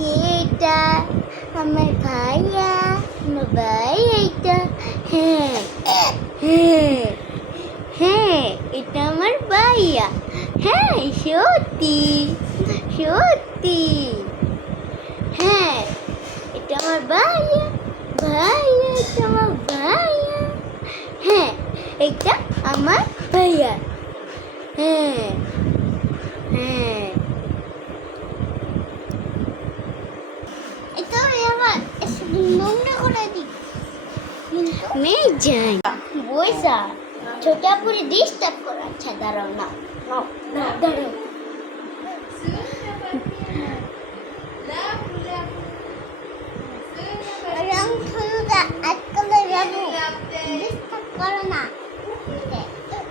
কে এটা? আমার ভাইয়া, আমার ভাই এইটা। হ্যাঁ হ্যাঁ হ্যাঁ, এটা আমার ভাইয়া। হ্যাঁ, সত্যি সত্যি। হ্যাঁ, এটা আমার ভাইয়া, ভাইয়া, এটা আমার ভাইয়া। হ্যাঁ, এটা আমার ভাইয়া। হ্যাঁ হ্যাঁ, এটা আমার নোংরা করে দিই। মেয়ে যাই বইসা ছোটা পুরি ডিস্টার্ব করা। আচ্ছা দাঁড়াও না, দাঁড়াও। রং খেলুদা আজকাল রাবু ডিস্টার্ব করো না।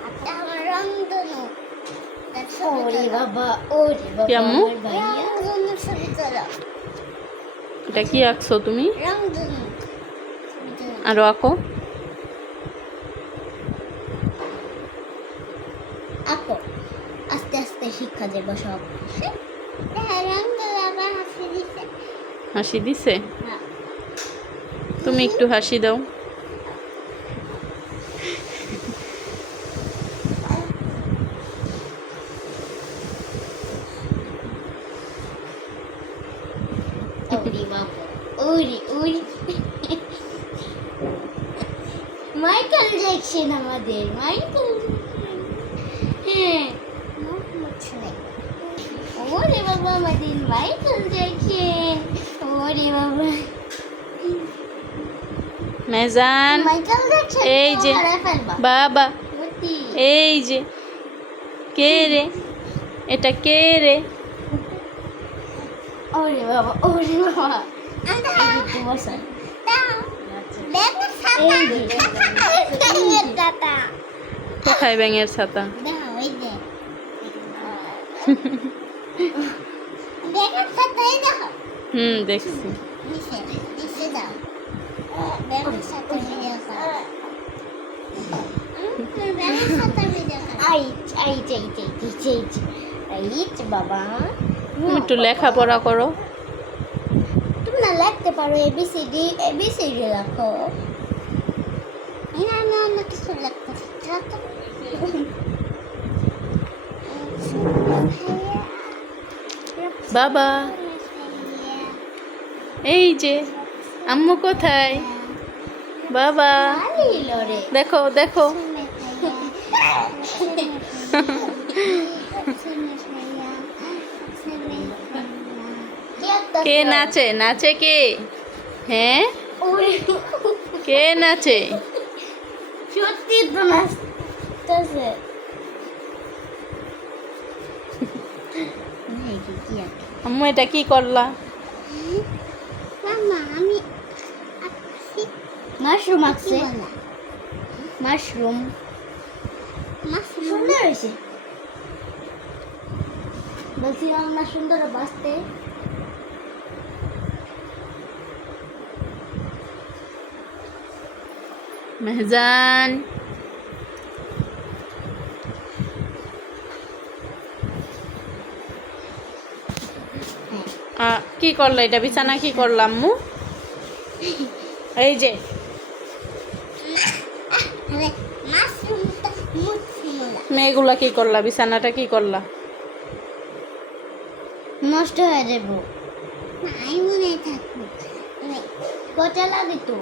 এটা আমার রং ধনু। ওরে বাবা, ওরে বাবা, কি আম্মু? আমার ভাইয়া ধনু ছবি তোলো। এটা কি আঁকছো তুমি? রং ধনু। আরো আঁকো। আঁকো, আস্তে আস্তে শিক্ষা দেবো সব। রং ধনু আবার হাসি দিছে। হাসি দিছে? হ্যাঁ। তুমি একটু হাসি দাও। ওরে বাবা, ওরে ওরে। মাইকেল জ্যাকসন আমাদের, মাইকেল জ্যাকসন। হ্যাঁ, ওরে বাবা, আমাদের মাইকেল জ্যাকসন। ওরে বাবা, মেজান, মাইকেল জ্যাকসন এই যে বাবা, সত্যি। এই যে কে রে? এটা কে রে? ওরে বাবা, ওরে বাবা। কোথায় ব্যাঙের ছাতা? দেখছি। বাবা, তুমি একটু লেখাপড়া করো। তুমি না লিখতে পারো? এবিসিডি, এবিসিডি লেখো। আমি অন্য কিছু লিখতে বাবা, এই যে আম্মু কোথায়? বাবা, দেখো দেখো। কে নাচে? নাচে কে? হ্যাঁ, কে নাচে? সত্যি তো নাচতেছে। আম্মু এটা কি করলা? মামা, আমি মাশরুম আঁকছি। মাশরুম সুন্দর হয়েছে। বলছিলাম না সুন্দর বাঁচতে। মেহজান, কি করলো এটা? বিছানা কি করলাম আম্মু? এই যে মেয়েগুলা কি করলা? বিছানাটা কি করলা? নষ্ট হয়ে যাবো। নাই মনে থাকবো। কটা লাগে তো?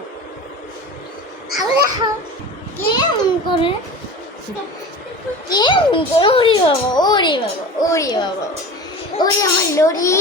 কেমন করে? কেমন করে? ওরে বাবা, ওরে বাবা, ওরে বাবা, ওরে আমার লরি।